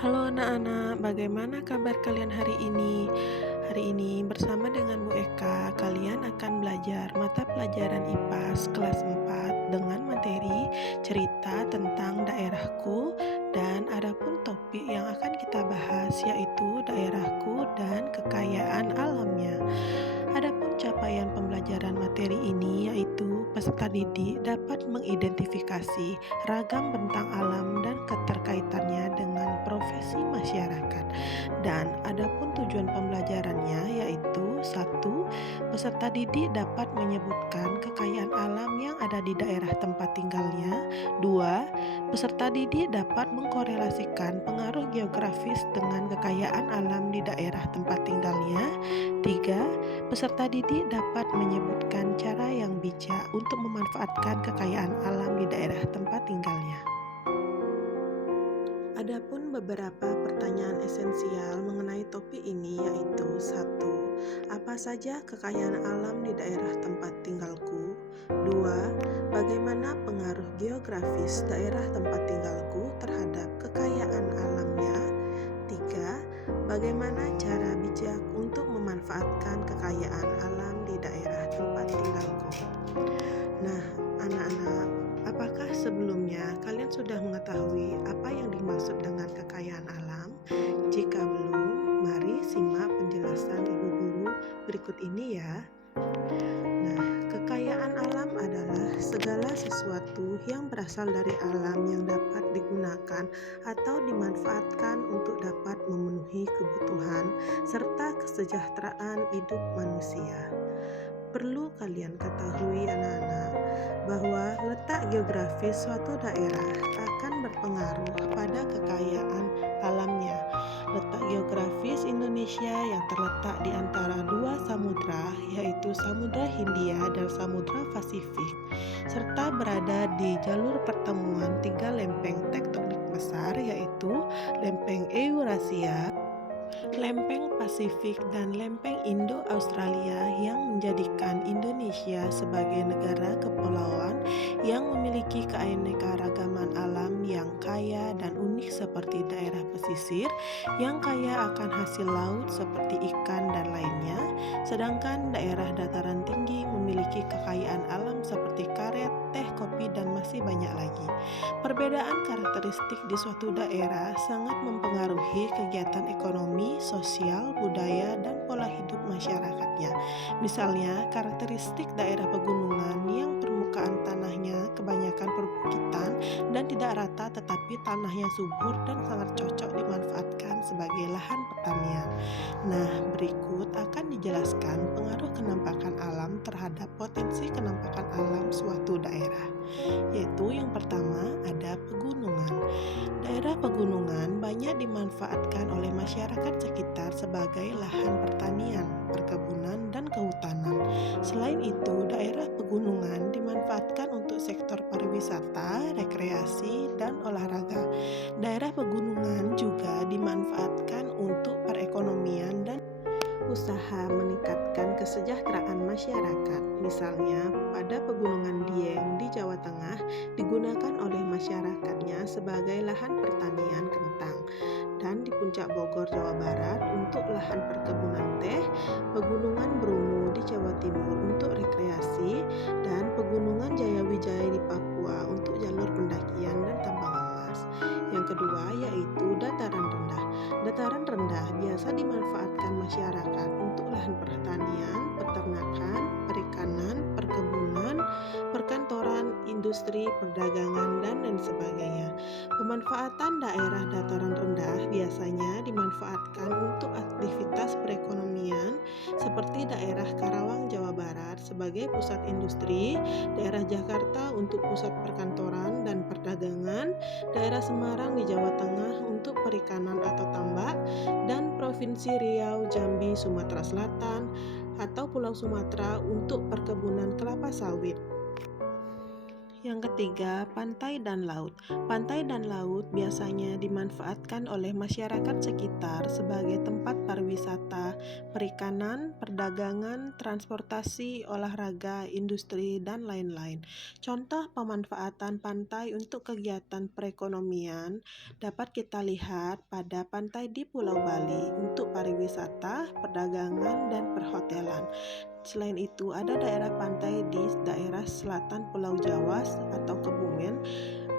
Halo anak-anak, bagaimana kabar kalian hari ini? Hari ini bersama dengan Bu Eka, kalian akan belajar mata pelajaran IPAS kelas 4 dengan materi cerita tentang daerahku dan adapun topik yang akan kita bahas yaitu daerahku dan kekayaan alamnya. Adapun capaian pembelajaran materi ini yaitu peserta didik dapat mengidentifikasi ragam bentang alam dan keterkaitannya dengan profesi masyarakat. Dan adapun tujuan pembelajarannya yaitu satu, peserta didik dapat menyebutkan kekayaan alam yang ada di daerah tempat tinggalnya. Dua, peserta didik dapat mengkorelasikan pengaruh geografis dengan kekayaan alam di daerah tempat tinggalnya. Tiga, peserta didik dapat menyebutkan cara yang bijak untuk memanfaatkan kekayaan alam di daerah tempat tinggalnya. Adapun beberapa pertanyaan esensial mengenai topik ini yaitu satu, apa saja kekayaan alam di daerah tempat tinggalku? Dua, bagaimana pengaruh geografis daerah tempat tinggalku terhadap kekayaan alamnya? Tiga, bagaimana cara bijak untuk memanfaatkan kekayaan alam di daerah tempat tinggalku? Nah, anak-anak, apakah sebelumnya kalian sudah mengetahui apa yang dimaksud dengan kekayaan alam? Jika belum, mari simak penjelasan Ibu Guru berikut ini ya. Nah, kekayaan alam adalah segala sesuatu yang berasal dari alam yang dapat digunakan atau dimanfaatkan untuk dapat memenuhi kebutuhan serta kesejahteraan hidup manusia. Perlu kalian ketahui anak-anak bahwa letak geografis suatu daerah akan berpengaruh pada kekayaan alamnya. Letak geografis Indonesia yang terletak di antara dua samudra yaitu Samudra Hindia dan Samudra Pasifik serta berada di jalur pertemuan tiga lempeng tektonik besar yaitu lempeng Eurasia, lempeng Pasifik dan lempeng Indo-Australia yang menjadikan Indonesia sebagai negara kepulauan yang memiliki keanekaragaman alam yang kaya dan unik seperti daerah pesisir yang kaya akan hasil laut seperti ikan dan lainnya, sedangkan daerah dataran tinggi memiliki kekayaan alam seperti karet, teh, kopi, dan masih banyak lagi. Perbedaan karakteristik di suatu daerah sangat mempengaruhi kegiatan ekonomi, sosial, budaya, dan pola hidup masyarakatnya. Misalnya, karakteristik daerah pegunungan yang permukaan tanahnya kebanyakan perbukitan dan tidak rata tetapi tanahnya subur dan sangat cocok dimanfaatkan sebagai lahan pertanian. Nah, berikut akan dijelaskan pengaruh kenampakan alam terhadap potensi kenampakan alam suatu daerah. Yaitu yang pertama ada pegunungan. Daerah pegunungan banyak dimanfaatkan oleh masyarakat sekitar sebagai lahan pertanian, perkebunan, dan kehutanan. Selain itu, daerah pegunungan dimanfaatkan untuk sektor pariwisata, rekreasi, dan olahraga. Daerah pegunungan juga dimanfaatkan untuk perekonomian dan usaha meningkatkan kesejahteraan masyarakat. Misalnya, pada Pegunungan Dieng di Jawa Tengah digunakan oleh masyarakatnya sebagai lahan pertanian kentang, dan di Puncak Bogor, Jawa Barat untuk lahan perkebunan teh, Pegunungan Bromo di Jawa Timur untuk rekreasi, dan Pegunungan Jayawijaya di Papua untuk jalur pendakian dan tambang emas. Yang kedua yaitu dataran rendah. Dataran rendah biasa dimanfaatkan masyarakat untuk lahan pertanian, peternakan, perikanan, perkebunan, perkantoran, industri, perdagangan, dan lain sebagainya. Pemanfaatan daerah dataran rendah biasanya dimanfaatkan untuk aktivitas perekonomian seperti daerah Karawang, Jawa Barat sebagai pusat industri, daerah Jakarta untuk pusat perkantoran dan perdagangan, daerah Semarang di Jawa Tengah untuk perikanan atau tambak, dan Provinsi Riau, Jambi, Sumatera Selatan atau Pulau Sumatera untuk perkebunan kelapa sawit. Yang ketiga, pantai dan laut. Pantai dan laut biasanya dimanfaatkan oleh masyarakat sekitar sebagai tempat pariwisata, perikanan, perdagangan, transportasi, olahraga, industri, dan lain-lain. Contoh pemanfaatan pantai untuk kegiatan perekonomian dapat kita lihat pada pantai di Pulau Bali untuk pariwisata, perdagangan, dan perhotelan. Selain itu, ada daerah pantai di daerah selatan Pulau Jawa atau Kebumen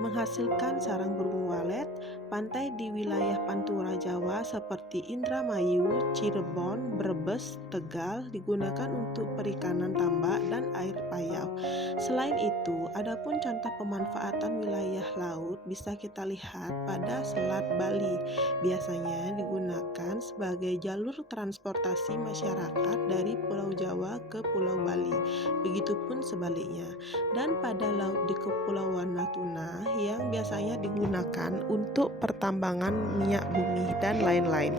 menghasilkan sarang burung walet. Pantai di wilayah Pantura Jawa seperti Indramayu, Cirebon, Brebes, Tegal digunakan untuk perikanan tambak dan air payau. Selain itu, adapun contoh pemanfaatan wilayah laut bisa kita lihat pada Selat Bali. Biasanya digunakan sebagai jalur transportasi masyarakat dari Pulau Jawa ke Pulau Bali. Begitupun sebaliknya. Dan pada laut di Kepulauan Natuna yang biasanya digunakan untuk pertambangan minyak bumi dan lain-lain.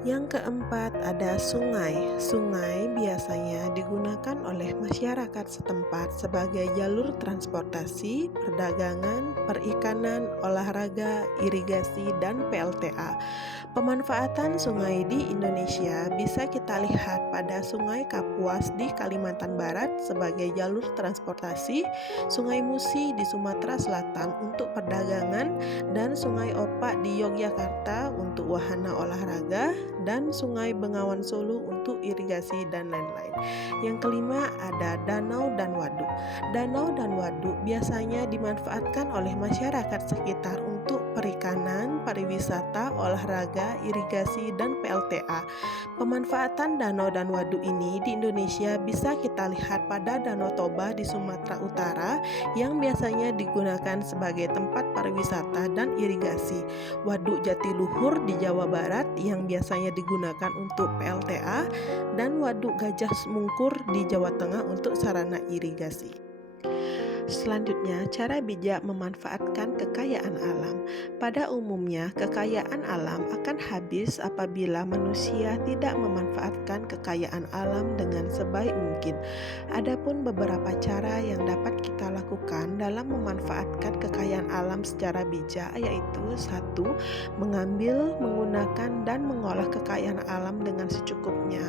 Yang keempat ada sungai. Sungai biasanya digunakan oleh masyarakat setempat sebagai jalur transportasi, perdagangan, perikanan, olahraga, irigasi, dan PLTA. Pemanfaatan sungai di Indonesia bisa kita lihat pada Sungai Kapuas di Kalimantan Barat sebagai jalur transportasi, Sungai Musi di Sumatera Selatan untuk perdagangan, dan Sungai Opak di Yogyakarta untuk wahana olahraga, dan Sungai Bengawan Solo untuk irigasi dan lain-lain. Yang kelima ada danau dan waduk. Danau dan waduk biasanya dimanfaatkan oleh masyarakat sekitar untuk perikanan, pariwisata, olahraga, irigasi, dan PLTA. Pemanfaatan danau dan waduk ini di Indonesia bisa kita lihat pada Danau Toba di Sumatera Utara yang biasanya digunakan sebagai tempat pariwisata dan irigasi. Waduk Jatiluhur di Jawa Barat yang biasanya digunakan untuk PLTA, dan Waduk Gajah Mungkur di Jawa Tengah untuk sarana irigasi. Selanjutnya, cara bijak memanfaatkan kekayaan alam. Pada umumnya, kekayaan alam akan habis apabila manusia tidak memanfaatkan kekayaan alam dengan sebaik mungkin. Adapun beberapa cara yang dapat kita lakukan dalam memanfaatkan kekayaan alam secara bijak, yaitu 1. Mengambil, menggunakan, dan mengolah kekayaan alam dengan secukupnya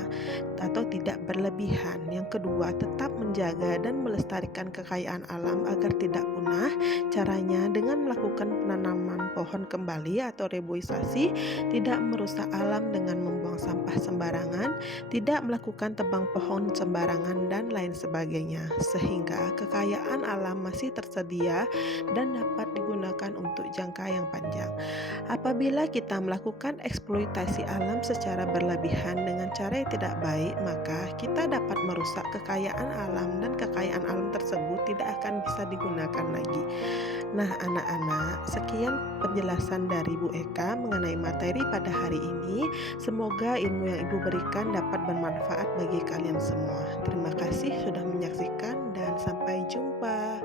atau tidak berlebihan. Yang kedua, tetap menjaga dan melestarikan kekayaan alam agar tidak punah. Caranya dengan melakukan penanaman pohon kembali atau reboisasi, tidak merusak alam dengan membuang sampah sembarangan, tidak melakukan tebang pohon sembarangan, dan lain sebagainya, sehingga kekayaan alam masih tersedia dan dapat digunakan untuk jangka yang panjang. Apabila kita melakukan eksploitasi alam secara berlebihan dengan cara yang tidak baik, maka kita dapat merusak kekayaan alam dan kekayaan alam tersebut tidak akan bisa digunakan lagi. Nah, anak-anak, sekian penjelasan dari Bu Eka mengenai materi pada hari ini. Semoga ilmu yang Ibu berikan dapat bermanfaat bagi kalian semua. Terima kasih sudah menyaksikan dan sampai jumpa.